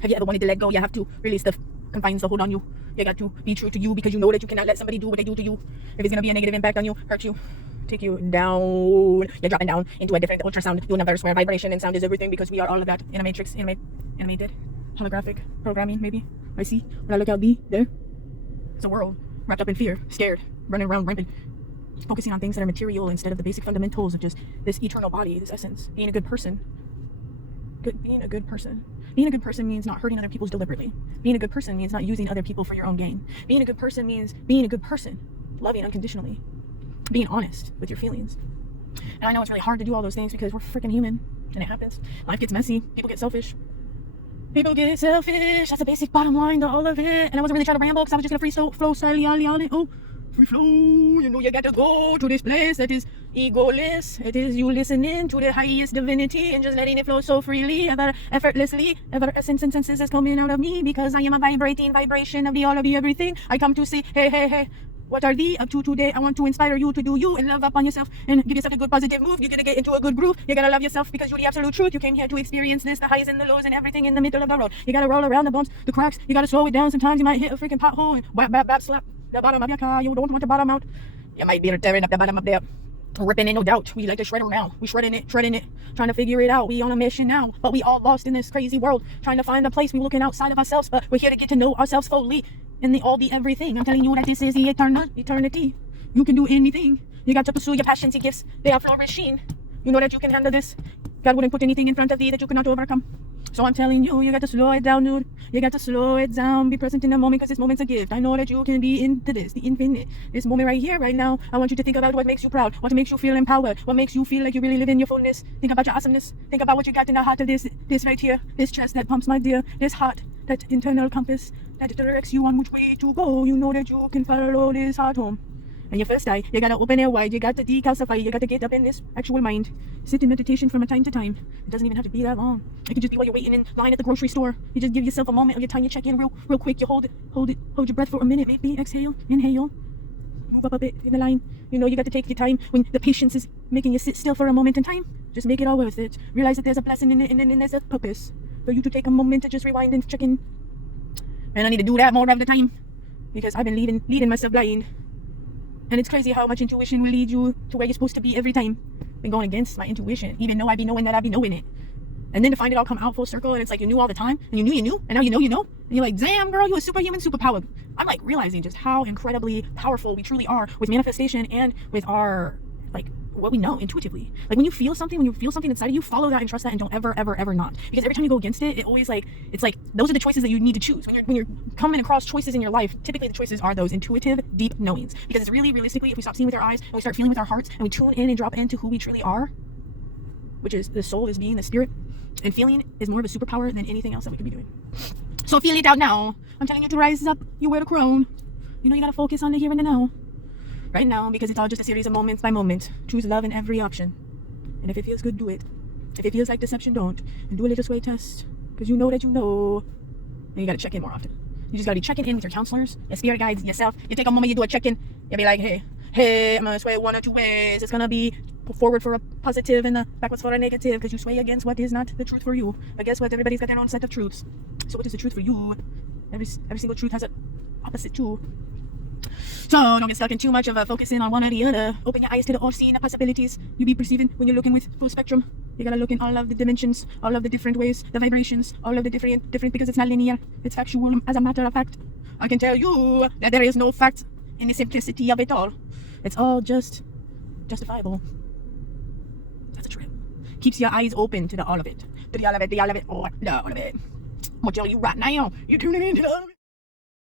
Have you ever wanted to let go? You have to release the confines that hold on you. You got to be true to you, because you know that you cannot let somebody do what they do to you. If it's going to be a negative impact on you, hurt you, take you down, you're dropping down into a different ultrasound universe where vibration and sound is everything, because we are all of that in a matrix, animated, holographic programming, maybe. I see. When I look out there, it's a world wrapped up in fear, scared, running around rampant, focusing on things that are material instead of the basic fundamentals of just this eternal body, this essence, being a good person. Being a good person. Being a good person means not hurting other people deliberately. Being a good person means not using other people for your own gain. Being a good person means being a good person, loving unconditionally, being honest with your feelings. And I know it's really hard to do all those things because we're freaking human, and it happens. Life gets messy. People get selfish. That's a basic bottom line to all of it. And I wasn't really trying to ramble because I was just gonna free flow slightly on it. Oh, free flow. You know you got to go to this place that is egoless. It is you listening to the highest divinity and just letting it flow so freely, ever effortlessly. Ever essence and senses is coming out of me, because I am a vibrating vibration of the all of the everything. I come to say, hey. What are thee up to today? I want to inspire you to do you and love up on yourself and give yourself a good positive move. You're gonna get into a good groove. You're gonna love yourself because you're the absolute truth. You came here to experience this, the highs and the lows and everything in the middle of the road. You gotta roll around the bumps, the cracks. You gotta slow it down. Sometimes you might hit a freaking pothole and whap, slap the bottom of your car. You don't want to bottom out. You might be tearing up the bottom up there. Ripping it, no doubt. We like to shred around. We shredding it, trying to figure it out. We on a mission now, but we all lost in this crazy world, trying to find a place. We looking outside of ourselves, but we're here to get to know ourselves fully in the all, the everything. I'm telling you that this is the eternity. You can do anything. You got to pursue your passions and gifts. They are flourishing. You know that you can handle this. God wouldn't put anything in front of thee that you cannot overcome. So I'm telling you, you got to slow it down, dude. You got to slow it down. Be present in the moment, because this moment's a gift. I know that you can be into this, the infinite. This moment right here, right now. I want you to think about what makes you proud, what makes you feel empowered, what makes you feel like you really live in your fullness. Think about your awesomeness. Think about what you got in the heart of this right here. This chest that pumps, my dear. This heart, that internal compass that directs you on which way to go. You know that you can follow this heart home. And your first eye, you gotta open it wide, you got to decalcify, you got to get up in this actual mind. Sit in meditation from a time to time. It doesn't even have to be that long. It can just be while you're waiting in line at the grocery store. You just give yourself a moment of your time, you check in real quick, you hold your breath for a minute, maybe, exhale, inhale, move up a bit in the line. You know, you got to take your time. When the patience is making you sit still for a moment in time, just make it all worth it. Realize that there's a blessing in it, and there's a purpose for you to take a moment to just rewind and check in. And I need to do that more of the time, because I've been leading myself blind. And it's crazy how much intuition will lead you to where you're supposed to be every time. Been going against my intuition, even though I be knowing that I be knowing it. And then to find it all come out full circle, and it's like you knew all the time, and you knew, and now you know. And you're like, damn, girl, you a superhuman, superpowered. I'm like realizing just how incredibly powerful we truly are with manifestation and with our, like, what we know intuitively. Like when you feel something inside of you, follow that and trust that, and don't ever not. Because every time you go against it, it always it's like those are the choices that you need to choose. When you're coming across choices in your life, typically the choices are those intuitive, deep knowings. Because it's really, realistically, if we stop seeing with our eyes and we start feeling with our hearts and we tune in and drop into who we truly are, which is the soul, is being the spirit, and feeling is more of a superpower than anything else that we could be doing. So feel it out now. I'm telling you to rise up. You wear the crown. You know you gotta focus on the here and the now. Right now, because it's all just a series of moments by moment. Choose love in every option. And if it feels good, do it. If it feels like deception, don't. And do a little sway test, because you know that you know. And you gotta check in more often. You just gotta be checking in with your counselors, your spirit guides, yourself. You take a moment, you do a check-in. You'll be like, hey, I'm gonna sway one or two ways. It's gonna be forward for a positive and backwards for a negative, because you sway against what is not the truth for you. But guess what? Everybody's got their own set of truths. So what is the truth for you? Every single truth has an opposite too. So don't get stuck in too much of focusing on one or the other. Open your eyes to the all-seeing, the possibilities you be perceiving when you're looking with full spectrum. You gotta look in all of the dimensions, all of the different ways, the vibrations, all of the different, because it's not linear, it's factual. As a matter of fact, I can tell you that there is no fact in the simplicity of it all. It's all just justifiable. That's a trip. Keeps your eyes open to the all of it, all of it, all of it. I'm gonna tell you right now, you're tuning in to the all of it.